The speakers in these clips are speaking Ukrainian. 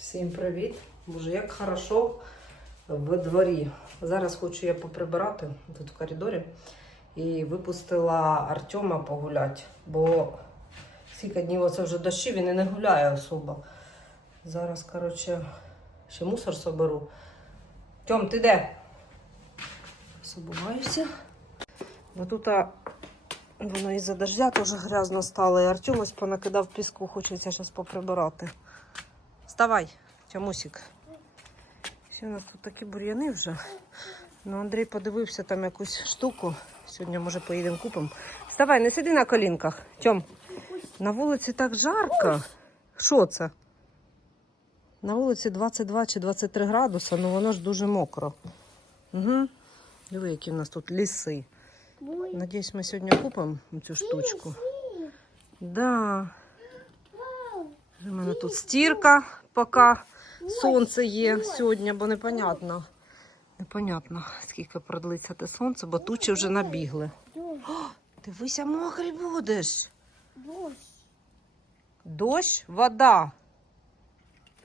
Всім привіт! Боже, як хорошо в дворі. Зараз хочу я поприбирати тут в коридорі і випустила Артема погуляти, бо скільки днів оце вже дощі, він і не гуляє особо. Зараз, коротше, ще мусор соберу. Тьом, ти де? Собуваюся. Бо тут воно із-за дождя теж грязно стало. І Артем ось понакидав піску, хочеться зараз поприбирати. Вставай, Тямусік. Ще у нас тут такі бур'яни вже. Ну, Андрій подивився там якусь штуку. Сьогодні, може, поїдемо купимо. Вставай, не сиди на колінках. Тьом, на вулиці так жарко. Що це? На вулиці 22 чи 23 градуси, ну воно ж дуже мокро. Угу. Диви, які в нас тут ліси. Надіюсь, ми сьогодні купимо цю штучку. Да. У мене тут стірка, поки сонце є сьогодні, бо непонятно. Непонятно, скільки продлиться те сонце, бо тучі вже набігли. Дивися, мокрий будеш. Дощ, вода.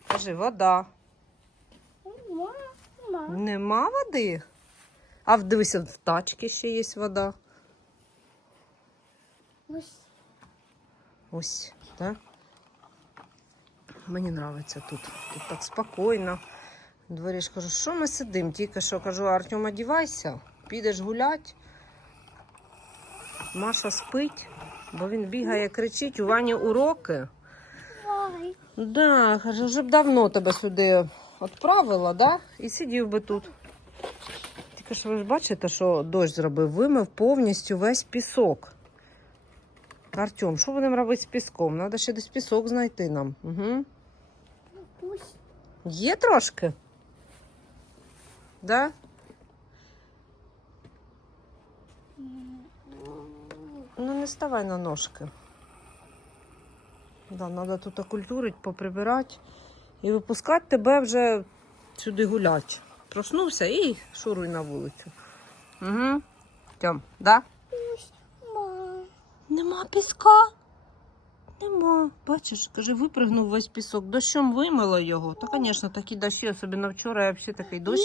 Кажи, вода. Нема води? А дивися, в тачці ще є вода. Ось, так? Мені подобається тут. Тут так спокійно. Дворі ж кажу, що ми сидимо? Тільки що кажу, Артем, одівайся, підеш гулять. Маша спить, бо він бігає, кричить, у Вані уроки. Да, каже, вже б давно тебе сюди відправила, да? І сидів би тут. Тільки що ви ж бачите, що дощ зробив, вимив повністю весь пісок. Артем, що будемо робити з піском? Треба ще десь пісок знайти нам. Угу. Є трошки? Да? Ну не ставай на ножки. Да, треба тут окультурити, поприбирати і випускати тебе вже сюди гуляти. Проснувся і шуруй на вулицю. Угу. Тьом, да? Нема піска. Нема. Бачиш, каже, випригнув весь пісок. Дощом вимило його. Та, звісно, такі дощі, особливо вчора, я взагалі такий дощ.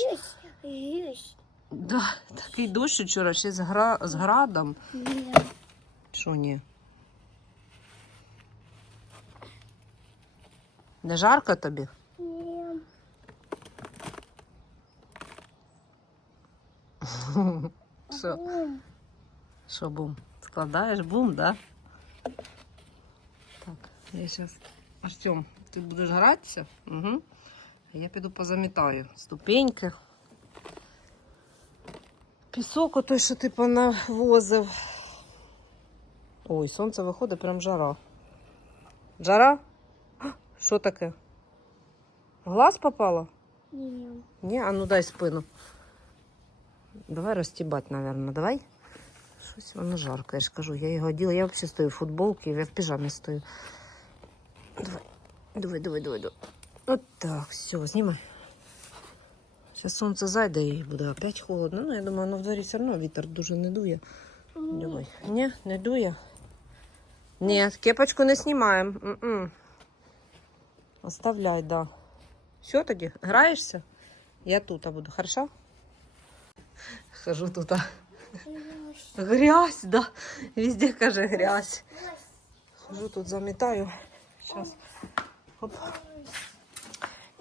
Да, такий дощ вчора ще з, гра... з градом. Нет. Що ні? Не жарко тобі? Нет. Що? Що бум? Складаєш бум, да? Я зараз. Артем, ти будеш гратися? Угу. Я піду позамітаю ступеньки. Пісок отой, що ти понавозив. Ой, сонце виходить, прям жара. Жара? Що таке? Глаз попало? Нет. Ні, а ну дай спину. Давай розтібати, мабуть. Давай. Щось воно жарко, я ж кажу. Я його оділа. Я взагалі стою в футболці, я в піжамі стою. Давай, давай, давай, давай. давай. От так, все, знімай. Зараз сонце зайде і буде опять холодно. Ну, я думаю, воно в дворі все одно вітер дуже не дує. Давай. Ні, не дує. Ні, кепочку не знімаємо. Оставляй, да. Все тоді, граєшся? Я тут буду, хорошо? Хожу тут. Грязь, да. Везде каже грязь. Хожу тут, замітаю. Сейчас. Оп.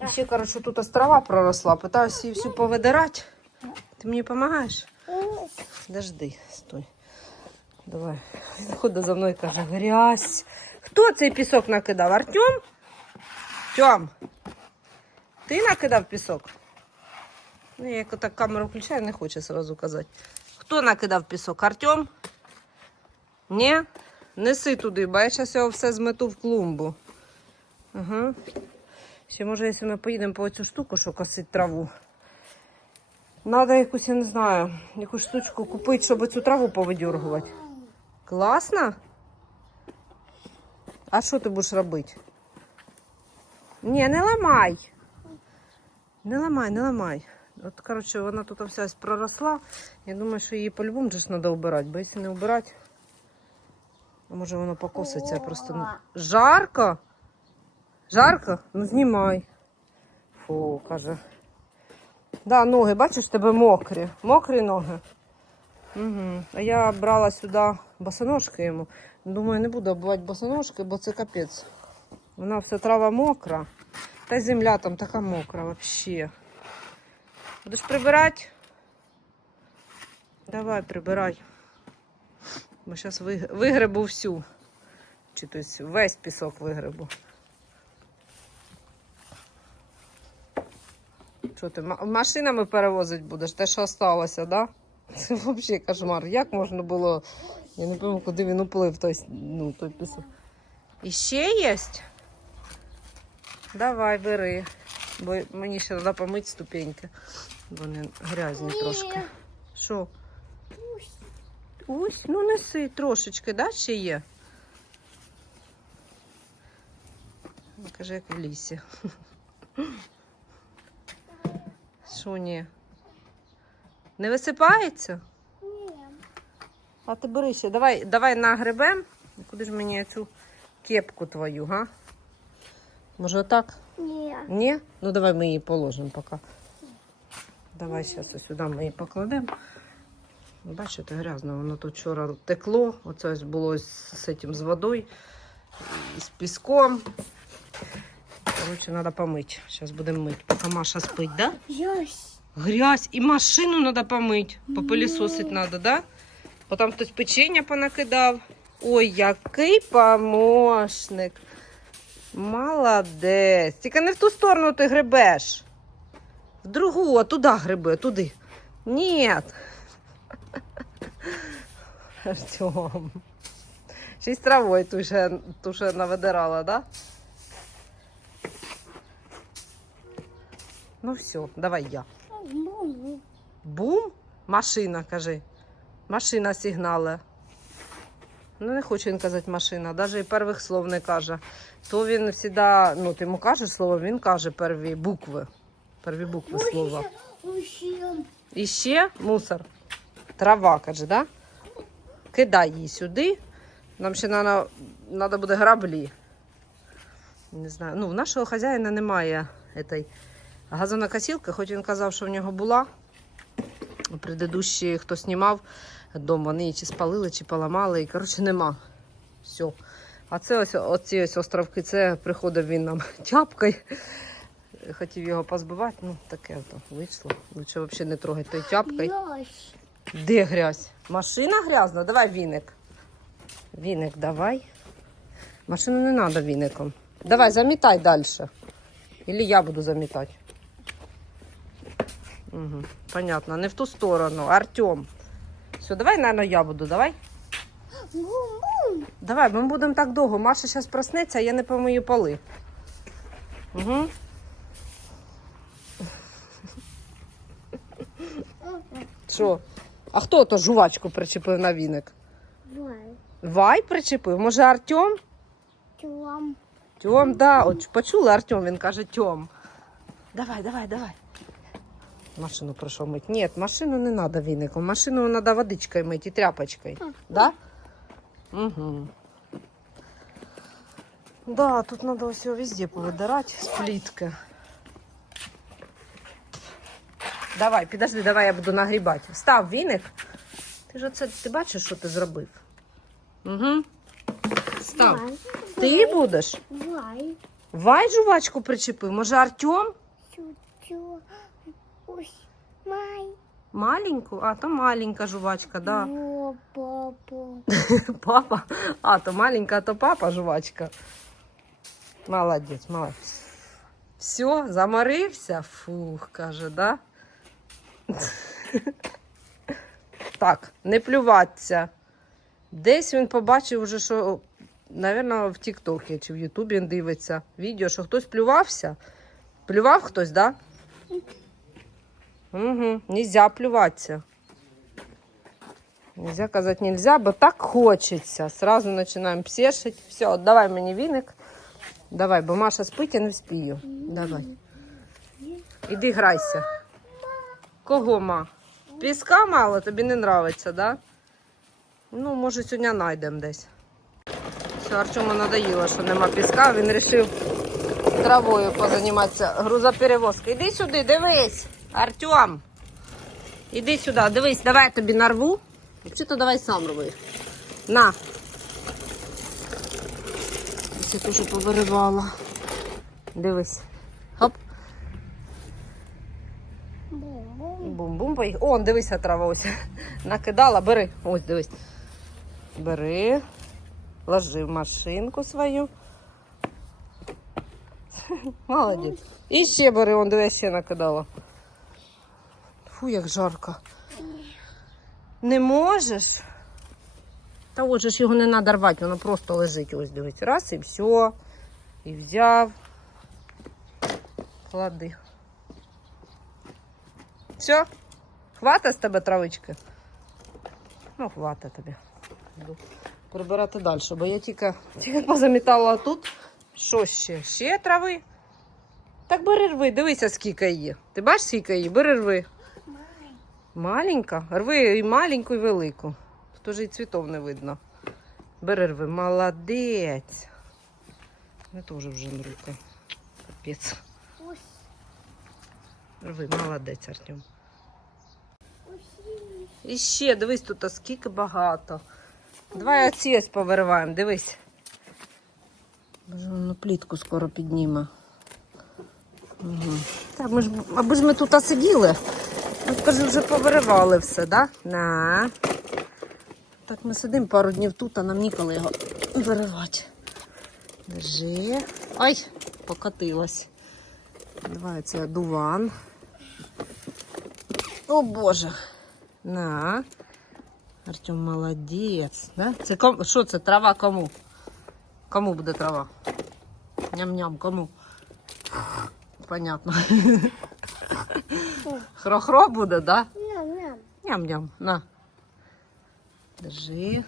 І ще, коротше, тут ось трава проросла. Питаюся її всю повидирати. Ти мені допомагаєш? Подожди, стой. Давай. Він ходить за мною каже, грязь. Хто цей пісок накидав? Артем? Тьом, ти накидав пісок? Ну, я як отак камеру включаю, не хоче сразу казати. Хто накидав пісок? Артем? Ні? Неси туди, бо я зараз його все змету в клумбу. Ага. Ще може, якщо ми поїдемо по цю штуку, що косить траву. Надо якусь, я не знаю, якусь штучку купити, щоб цю траву повидергувати. Класно? А що ти будеш робити? Ні, не ламай. Не ламай, не ламай. От, коротше, вона тут вся проросла. Я думаю, що її по-любому ж треба вбирати, бо якщо не вбирати, а може воно покоситься просто. Жарко? Жарко? Ну знімай. Фу, каже. Да, ноги, бачиш, тебе мокрі. Мокрі ноги. Угу. А я брала сюди босоножки йому. Думаю, не буду оббивати босоножки, бо це капець. Вона вся трава мокра. Та й земля там така мокра взагалі. Будеш прибирати? Давай, прибирай. Бо зараз вигребу всю. Чи тобто весь пісок вигребу. Що ти машинами перевозити будеш? Те, що осталося, да? Це взагалі кошмар. Як можна було. Я не пам'ятаю, куди він уплив, той, ну, той пісок. І ще є? Давай, бери. Бо мені ще треба помити ступеньки. Вони грязні трошки. Що? Ось. Ну неси трошечки, да, ще є? Каже, як в лісі. Що ні? Не висипається? Ні. А ти бери ще. Давай, давай нагребем. Куди ж мені цю кепку твою, га? Може отак? Ні. Ні? Ну давай ми її положимо поки. Давай зараз ось сюди ми її покладемо. Бачите, грязно, воно тут вчора текло. Оце ось було з, з цим з водою з піском. Коротше, треба помити. Зараз будемо мити. Поки Маша спить, да? Ось. Грязь і машину треба помити. Попилісосити треба, да? Бо там хтось печення понакидав. Ой, який помощник. Молодець. Тільки не в ту сторону ти гребеш. В другу, а туди гриби, туди. Ні. Артем. Ще травою туше, навидирала, да? Ну все, давай я. Бум. Бум? Машина, кажи. Машина сигнали. Ну, не хоче він казати машина, навіть і перших слов не каже. То він завжди, ну, ти йому кажеш слово, він каже перві букви. Перві букви слова. І ще мусор. Трава, каже, да? Кидай її сюди. Нам ще треба буде граблі. Не знаю. Ну, в нашого хазяїна немає этой газонокосілки, хоч він казав, що в нього була. Предыдущий, хто знімав дом, вони її чи спалили, чи поламали. І, коротше, нема. Все. А це ось оці ось островки, це приходив він нам тяпкою. Хотів його позбивати, ну таке то вийшло. Лучше взагалі не трогати той тяпкою. Де грязь? Машина грязна? Давай віник. Віник давай. Машину не треба віником. Давай, замітай далі. Или я буду замітати. Угу, понятно, не в ту сторону. Артем. Все, давай, наверное, я буду, давай. Бум-бум. Давай, ми будемо так довго. Маша зараз проснеться, а я не помию поли. Угу. Що? А хто то жувачку причепив на віник? Вай. Вай причепив? Може Артем? Тюам. Тьом, да. От почула Артем, він каже Тьом. Давай, давай, давай. Машину прийшов мити. Ні, машину не треба віником. Машину треба водичкою мити і тряпочкою. Да? Угу. Да, тут треба все везде повидирати з плітки. Давай, підожди, давай я буду нагрібати. Став віник. Ти ж оце, ти бачиш, що ти зробив? Угу. Став. Вай. Ти будеш? Вай. Вай жувачку причепив. Може Артем? Чу-чу. Ось. Май. Маленьку? А, то маленька жувачка, да. О, папа. Папа. А, то маленька, а то папа жувачка. Молодець, молодець. Все, заморився? Фух, каже, да? Так, не плюватися. Десь він побачив вже, що, напевно, в Тіктокі чи в Ютубі він дивиться відео, що хтось плювався. Плював хтось, так? Да? Угу, нельзя плюватися. Нельзя казать нельзя, бо так хочеться. Сразу починаємо псешить. Все, давай мені віник. Давай, бо Маша спить, я не вспію. Давай. Іди грайся. Кого, ма? Піска мало, тобі не нравиться, да? Ну, може, сьогодні знайдемо десь. Все, Артему надоїло, що нема піска. Він вирішив травою позаніматися. Грузоперевозка. Іди сюди, дивись. Артем. Іди сюди, дивись, давай я тобі нарву. Чи то давай сам роби. На. Це теж повиривала. Дивись. Хоп. Бум-бум. Бум-бум поїхав. О, дивися, трава ось. Накидала, бери. Ось, дивись. Бери. Ложи в машинку свою. Молодець. І ще бери, он дивись, ще накидала. Фу, як жарко. Не можеш? Та отже ж його не треба рвати, воно просто лежить. Ось дивись. Раз і все. І взяв. Клади. Все? Хвата з тебе травички? Ну, хвата тобі. Прибирати далі, бо я тільки, тільки позамітала тут. Що ще? Ще трави? Так бери рви, дивися, скільки є. Ти бачиш, скільки її? Бери рви. Маленька? Рви і маленьку, і велику. Тут же і цвітов не видно. Бери рви. Молодець. Я теж вже рука. Капець. Рви, молодець, Артем. І ще, дивись, тут скільки багато. Давай оці повириваємо, дивись. Боже, воно плітку скоро підніме. Угу. Так, ми ж, аби ж ми тут сиділи. Ми скажи, вже повиривали все, да? На. Так ми сидимо пару днів тут, а нам ніколи його виривати. Держи. Ай, покатилась. Давай це дуван. О Боже. На. Артем молодець. Да? Це ком... Що це? Трава кому? Кому буде трава? Ням-ням, кому? Понятно. Хро-хро буде, да? Ням-ням. Ням-ням. На. Держи.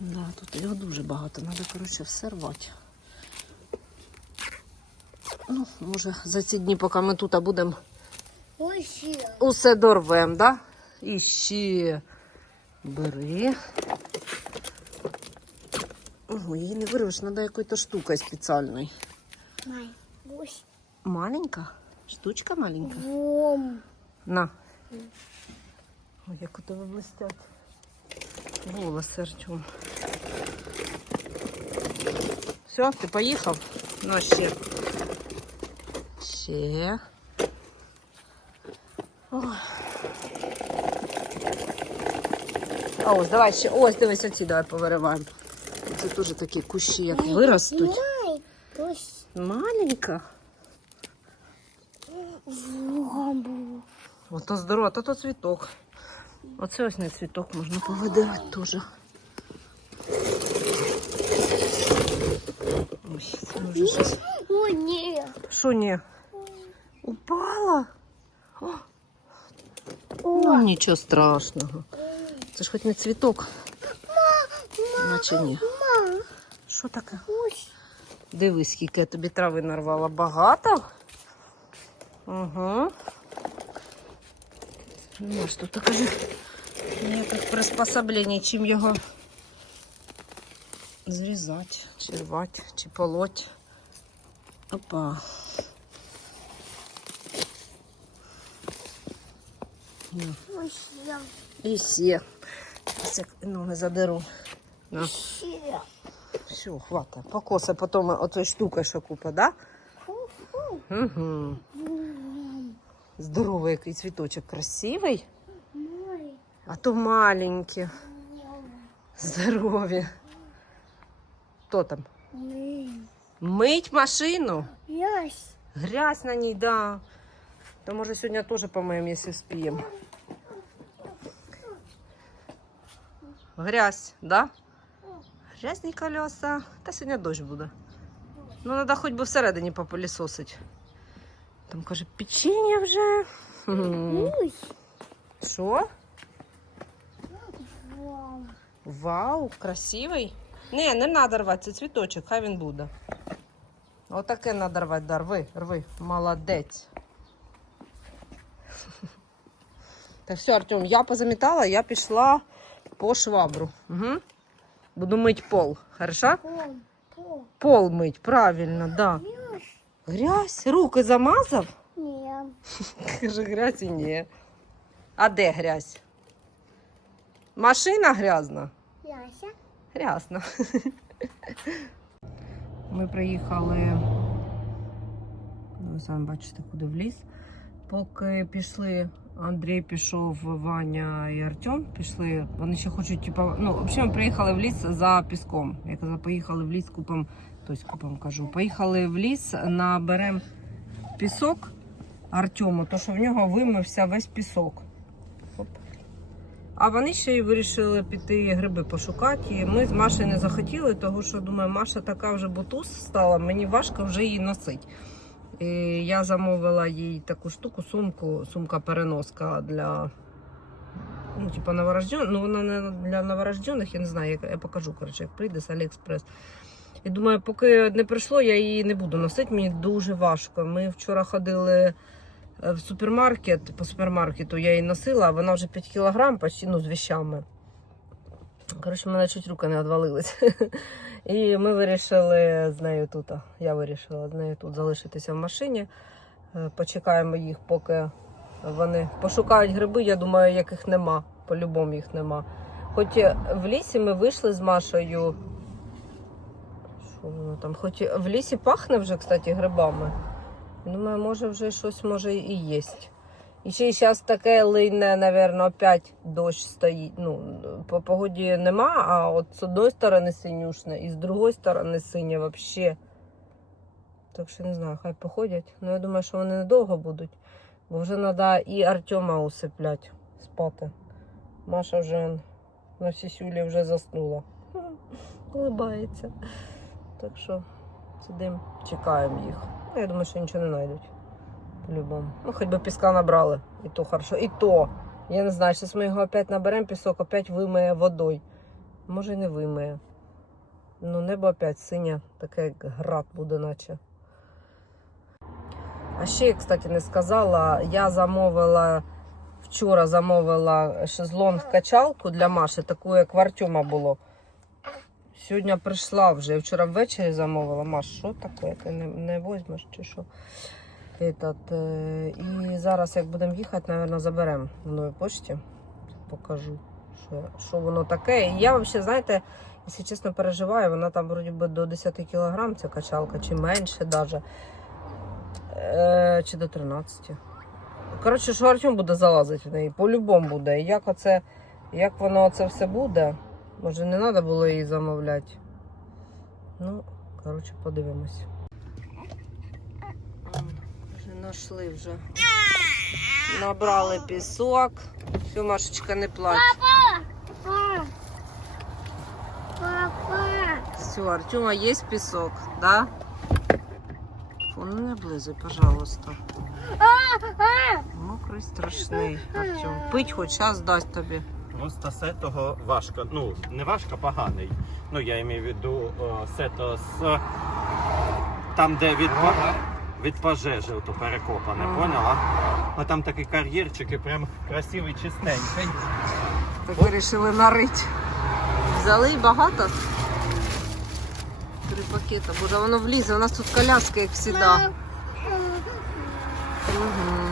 Да, тут його дуже багато. Треба, коротше, все рвати. Ну, може, за ці дні, поки ми тут будемо. Усе дорвем, да? І ще бери. Ого, її не вирвеш, треба якоюсь штукою спеціальною. Маленька? Штучка маленька? Вом. На. Ой, як у тебе блистять. Волоси, Артем. Все, ти поїхав? Ну, ще. Ще. Ой. А ось, давай ще. Ось, дивись, оці давай повириваємо. Це теж такі кущі, як виростуть. Маленька. Вом. Ото здорово, то то цвіток. Оце ось не цвіток можна повидирати теж. Ой, це вже щось. О, ні. Що ні? Упала? О, ну, нічого страшного. Це ж хоч не цвіток. Наче ні. Що таке? Дивись, скільки я тобі трави нарвала. Багато? Угу. Ну, що тут каже, ніяких приспособлень, чим його зрізати, чи рвати, чи полоть. Опа. Ну. І сє. Як ноги задеру. На. Все, хватит. Покоса потом отой штукой, що купа, да? Угу. Вом. Здоровий який цвіточок, красивий, а то маленькі, Ням. здорові. Хто там? Ми. Мить машину? Ясь. Грязь на ній, да. То може сьогодні теж помиємо, якщо вспіємо. Грязь, да? Грязні колеса. Та сьогодні дощ буде. Ну, треба хоч би всередині попилісосити. Там каже, печення вже. Що? Вау, красивий. Не, не треба рвати, це цвіточок, хай він буде. Отаке треба рвати, да, рви, рви. Молодець. Так все, Артем, я позамітала, я пішла по швабру. Угу. Буду мити пол. Хорошо? Вом. О, Пол мить, правильно, да. Грязь, руки замазав? Ні. Каже, грязь і ні. А де грязь? Машина грязна? Яся. Грязна. Ми приїхали, ну, ви самі бачите, куди в ліс. Поки пішли, Андрій пішов, Ваня і Артем пішли. Вони ще хочуть, типу, ну, взагалі ми приїхали в ліс за піском. Я казала, поїхали в ліс купом, тобто купом кажу, поїхали в ліс, наберемо пісок Артему, то що в нього вимився весь пісок. Оп. А вони ще й вирішили піти гриби пошукати. І ми з Машею не захотіли, тому що думаю, Маша така вже бутуз стала, мені важко вже її носити. І я замовила їй таку штуку, сумку, сумка-переноска для ну, типу, новорождених. Ну, вона не для новорождених, я не знаю, я покажу, коротше, як прийде з Аліекспрес. І думаю, поки не прийшло, я її не буду носити, мені дуже важко. Ми вчора ходили е, в супермаркет, по супермаркету я її носила, вона вже 5 кілограм почти, ну, з віщами. Коротше, в мене чуть руки не відвалились. І ми вирішили з нею тут, я вирішила з нею тут залишитися в машині. Е, Почекаємо їх, поки вони пошукають гриби. Я думаю, яких нема. По-любому їх нема. Хоч в лісі ми вийшли з Машею. Що воно там? Хоч в лісі пахне вже, кстати, грибами. Думаю, може вже щось може і є. І ще зараз таке лине, напевно, опять дощ стоїть. Ну, по погоді нема, а от з одної сторони синюшне, і з другої сторони синє взагалі. Так що не знаю, хай походять. Ну я думаю, що вони недовго будуть. Бо вже треба і Артема усипляти спати. Маша вже на сісюлі вже заснула. Улибається. Так що сидимо, чекаємо їх. Ну, я думаю, що нічого не знайдуть. По-любому. Ну, хоч би піска набрали. І то хорошо. І то. Я не знаю, зараз ми його опять наберемо, пісок опять вимиє водою. Може, і не вимиє. Ну, небо опять синє, таке як град буде, наче. А ще, я, кстати, не сказала, я замовила вчора замовила шезлонг-качалку для Маші, таку, як в Артема було. Сьогодні прийшла вже. Я вчора ввечері замовила. Маш, що таке? Ти не, не візьмеш чи що? Этот, е, і зараз, як будемо їхати, мабуть, заберемо в новій почті. Покажу, що, що воно таке. І я взагалі, знаєте, якщо чесно переживаю, вона там вроді би до 10 кг ця качалка, чи менше навіть. Е, чи до 13. Коротше, що Артем буде залазити в неї, по-любому буде. Як оце, як воно це все буде, може не треба було її замовляти. Ну, коротше, подивимось. Вже знайшли вже. Набрали пісок. Все, Машечка, не плач. Папа. Папа. Все, Артема є пісок, да? Фу, ну не облизуй, пожалуйста. Мокрий страшний, Артем. Пить хоч час дасть тобі. Просто сетого важко. Ну, не важко, поганий. Ну, я маю в виду сето з там, де від, від пожежі ото перекопане, поняла? А там такий кар'єрчик і прям красивий, чистенький. Так вирішили нарить. Взяли багато. Три пакета. Боже, воно влізе. У нас тут коляска, як завжди. Угу.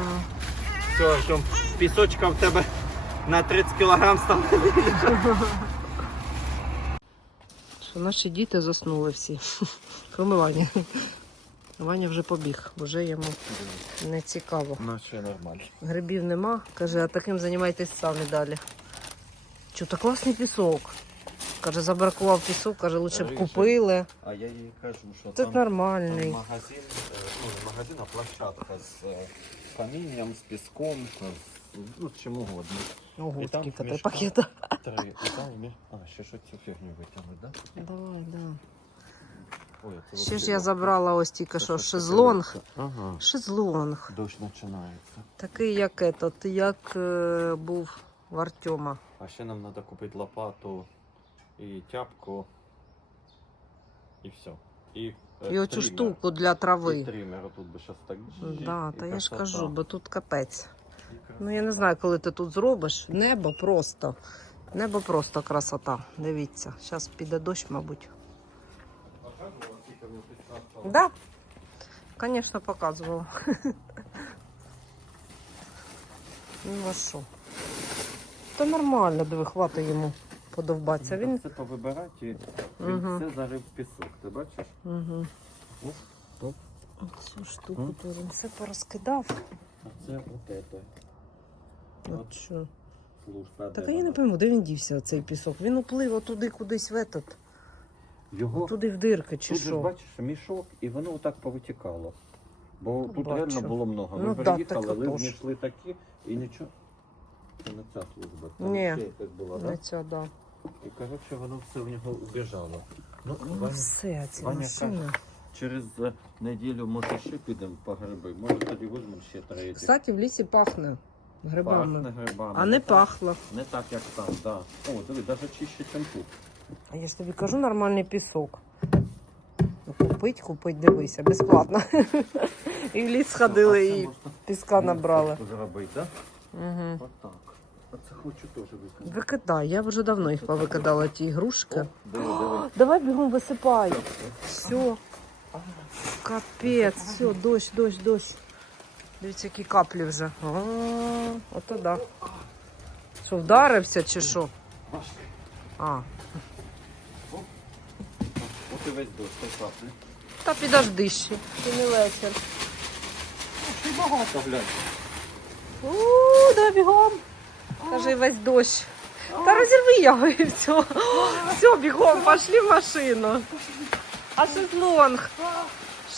Все, Артем, пісочка в тебе на 30 кілограм стало. Що наші діти заснули всі. Кроме Вані. Ваня вже побіг, вже йому не цікаво. Ну, все нормально. Грибів нема. Каже, а таким займайтесь самі далі. Чо, то класний пісок. Каже, забракував пісок, каже, лучше б купили. А я їй кажу, що Це там, нормальний. там магазин, е, ну не магазин, а площадка з е, камінням, з піском, з, ну, з чим угодно. Ого, І там скільки три мішка. пакета. Три. І там, мі- а, ще що цю фігню витягнути, да? Давай, да. Ой, це Ще ж я забрала ось тільки що шезлонг. Ага. Шезлонг. Дощ починається. Такий, як этот, як е, був в Артема. А ще нам треба купити лопату і тяпку. І все. І, е, І оцю тример. штуку для І трави. тример тут би зараз так. Да, і та я ж красота. кажу, бо тут капець. І красота. Ну я не знаю, коли ти тут зробиш. Небо просто. Небо просто красота. Дивіться. Зараз піде дощ, мабуть. Показувала? Да. Конечно, показувала. Ну а що? Та нормально, диви, хватить йому подовбатися. Він. Це повибирати, і він Мгм. все зарив в пісок, ти бачиш? Угу. Оп, оп. Цю штуку М? то він все порозкидав. А це от это. От От що. служба. Так а я не пойму, де він дівся, цей пісок. Він уплив туди кудись в этот, Його туди в дирки чи тут що. бачиш мішок, і воно отак повитікало. Бо Ну, тут бачу. реально було много. Ми Ну, приїхали, так ливні йшли такі, і нічого. Це не ця служба. Це Ні. ще якась була, Не да? ця, да. І коротше, воно все в нього убіжало. Ну, Ну Ваня, все, ці Ваня машини. через е, неділю може ще підемо по гриби. Може тоді візьмемо ще третій. Кстати, в лісі пахне грибами. Пахне грибами. А не так- пахло. Не так, як там, так. Да. О, диви, навіть чище, ніж тут. А я ж тобі кажу, нормальний пісок. Ну, Купить, купить, дивися, безплатно. І в ліс сходили і піска набрали. Зробити, так? Угу. Отак. А це хочу теж виконати. Викидай, я вже давно їх повикидала, ті ігрушки. Давай бігом висипай. Все. Капець, все, дощ, дощ, дощ. Дивіться, які каплі вже. Ото да. Що, вдарився чи що? А, От весь дощ, той каплі. та підожди ще. Це не вечір. Ти багато, глянь. У, давай бігом. Кажи весь дощ. Та розірви його і все. Все, бігом, пошли в машину. А шезлонг?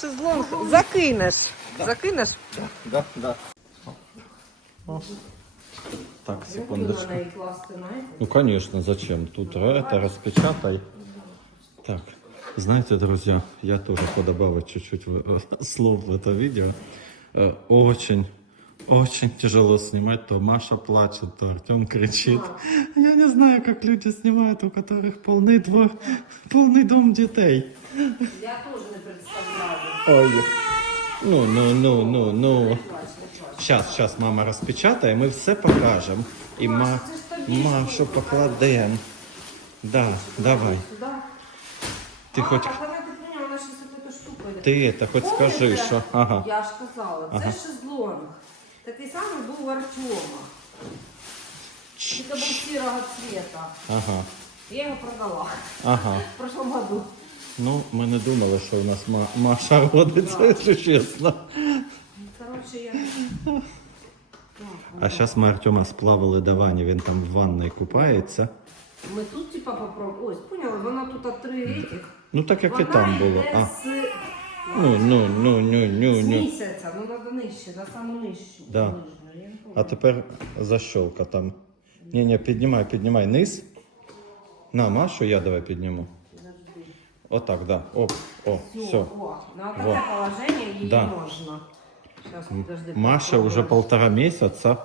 Шезлонг закинеш. Закинеш? Да, да. Так, секундочку. Ну, конечно, зачем? Тут это распечатай. Так, знаете, друзья, я тоже подобавить чуть-чуть слов в это видео. Э, Очень, очень тяжело снимать. То Маша плачет, то Артем кричит. Я не знаю, как люди снимают, у которых полный двор, полный дом детей. Я теж не представляю. Ой. Ну, ну, ну, ну, ну. Сейчас, сейчас мама распечатає, ми все покажемо. І ма... Машу покладемо. Да, давай. Ти хоч А, вона ти вона щось ось цю штуку. ти это хоч скажи, що. Ага. Я ж казала, це Ага. шезлонг. Такий самий був у Артема. Тільки був сірого цвета. Ага. Я його продала Ага. в прошлом году. Ну, ми не думали, що у нас Ма- Маша родиться, якщо чесно. Коротше, я... А зараз ми Артема сплавили до Вані, він там в ванной купається. Ми тут, типа, попробуємо. Ось, поняли, вона тут от три етих. Ну так як і Вона там було. йде А. з, Ну, ну, ну, ну, ну, з ну. місяця, ну треба нижче, на саму нижчу. Да. нижню, я не А помню. тепер защолка там. Ні, ні, піднімай, піднімай низ. На, Машу, я давай підніму. Подожди. Отак, да. Оп, о, Все, все. о, на таке Во. положення її Да. можна. Сейчас, подожди, Маша попробую. уже полтора месяца,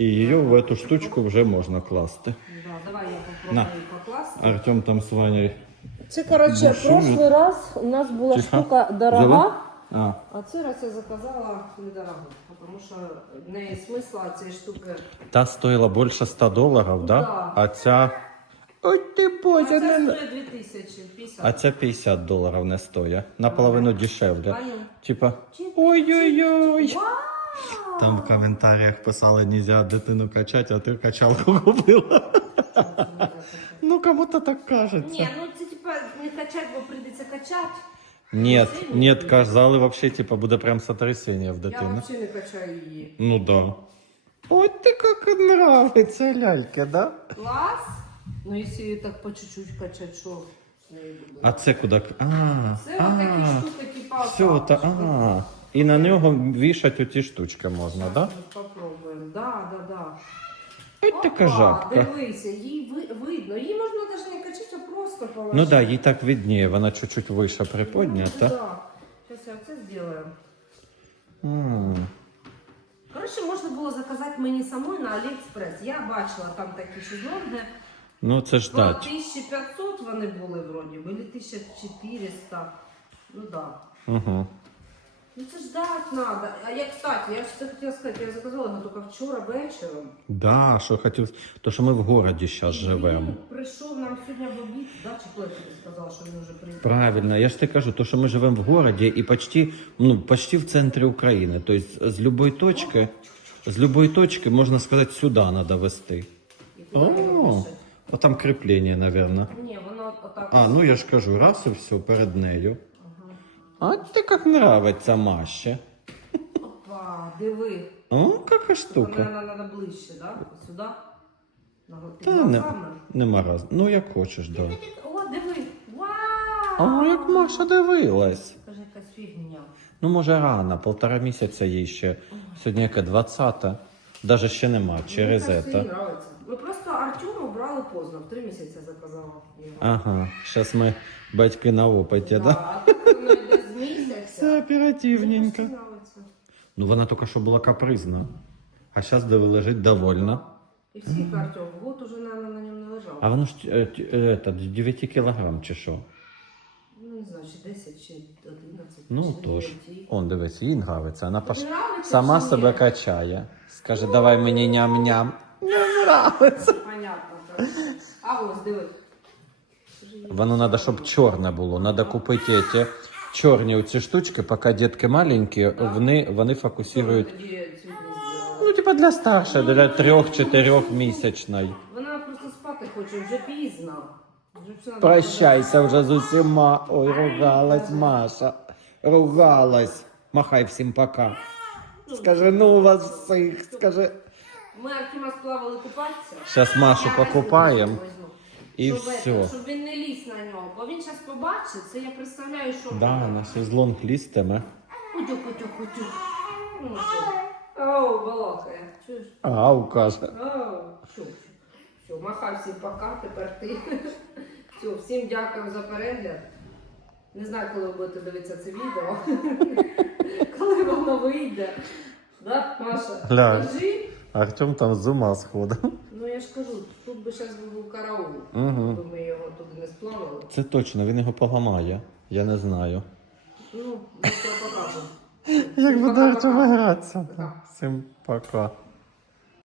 и ее в эту штучку вже можна класти. Да, давай я попробую На. її покласти. Артем там з Ваней. Це, коротше, прошлий раз у нас була Тихо. штука дорога, А, а цей раз я заказала недорогу, тому що в неї смисла цієї штуки. та стоїла більше 100 доларів, да? Да. А ця. Ой ти А боже, не... стоїть 2000, 50. А ця 50 доларів не стоїть. Наполовину дешевле. Ваню. Типа, ой-ой-ой. Там в коментарях писали, нельзя дитину качати, а ти качалку купила. Ну, кому-то так кажеться. Ні, ну це не качать, бо прийдеться качати. Нет, нет, казали вообще, типа, буде прям сотрясение в Я дитини. взагалі не качаю її. Ну да. Ой, ти как нравится, лялька, да? Клас. Ну, якщо її так по чуть-чуть качати, що з нею буде? А це куди? А, Це а, отакі штуки, типа. все, та, а. І на нього вішати оті штучки можна, да? Попробуємо. Да, да, да. Ой, така жабка. Дивися, їй ви, видно. Її можна навіть не качати, а просто положити. Ну да, їй так видніє, вона чуть-чуть вище приподнята. Зараз я це зроблю. М. Коротше, можна було заказати мені самой на Аліекспрес. Я бачила там такі шезлонги. Ну це ж дать. 1500 вони були вроді, були 1400. Ну да. Угу. Ну це ж ждать надо. А я, кстати, я ж це хотіла сказати, я заказала його тільки вчора вечором. Да, що хотів. То що ми в городі зараз живемо. Він прийшов нам сьогодні в обід, да, чи я тобі сказала, що він вже приїхав? Правильно, я ж тебе кажу, то, що ми живемо в городі і почти, ну, почти в центрі України. Тобто з любої точки, з любої точки, можна сказати, сюди треба вести. І куди О, а там кріплення, мабуть. Ні, воно отак. А, ну я ж кажу, раз і все, перед нею. А ти як нравиться Маші. Опа, диви. О, яка Тільки, штука. треба ближче, да? Сюди. На під Та не, глазами. нема раз. Ну як хочеш, да. О, диви. Вау! А як Маша дивилась. Каже, якась фігня. Ну, може, рано, полтора місяця їй ще. Сьогодні яке 20-та. Даже ще нема, через Мені їй це. нравиться. Ми просто Артему брали поздно, в три місяці заказала його. Ага, зараз ми батьки на опиті, да? Так воно йде з місяця. Все оперативненько. Ну вона тільки що була капризна. А зараз диви лежить довольна. І всі Артем, год уже, наверное, на ньому не лежав. А воно ж е, т- е, та, 9 кілограм чи що? Ну, не знаю, чи 10, чи 11. Ну чи тож. 9. Он дивись, їй нравиться. Вона пош... Нравиться сама чи ні? себе качає. Скаже, давай мені ням-ням. Не нравиться. Понятно. так. А ось, диви. Воно треба, щоб чорне було. Треба купити ті чорні оці штучки, поки дітки маленькі, вони, вони фокусують. Ну, типа для старшої, для трьох-чотирьох місячної. Вона просто спати хоче, вже пізно. Вже Прощайся вже з усіма. Ой, ругалась Маша. Ругалась. Махай всім пока. Скажи, ну у вас всіх, скажи. Ми Артема сплавали купатися. Зараз Машу покупаємо. І щоб, все. щоб він не ліз на нього. Бо він зараз побачить, це я представляю, що Да, на шезлонг лістиме. Кутю, кутю, кутю. Ну, що? Оу, балакає. Чуєш? Ау, каже. Оу, що? Все, махай всім пока, тепер ти. Все, всім дякую за перегляд. Не знаю, коли ви будете дивитися це відео. коли воно вийде. Да, Маша? Глянь. Скажи. Артем там з ума сходив. Ну я ж кажу, тут би зараз був караул, Угу. якби ми його туди не сплавили. Це точно, він його поламає. Я не знаю. Ну, ми це покажемо. Як буде пока-пока. Артем вигратися? Пока. Всім пока.